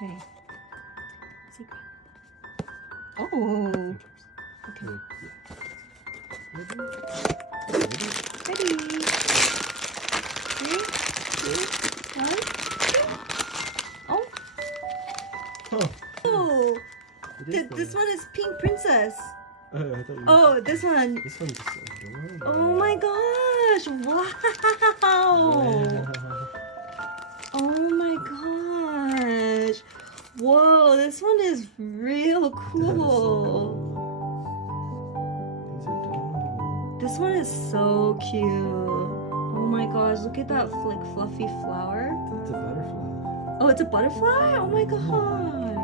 Okay. Secret. Oh. Okay. Ready. 3, 2, 1. Oh. Oh, Oh. it is This the- one is Pink Princess. Oh, I thought you were- Oh, this one. This one's adorable. Oh my gosh. Wow. Wow. Oh my gosh. Whoa, this one is real cool. These are adorable. This one is so cute. Oh my gosh, look at that like fluffy flower. It's a butterfly. Oh, it's a butterfly? Oh my gosh.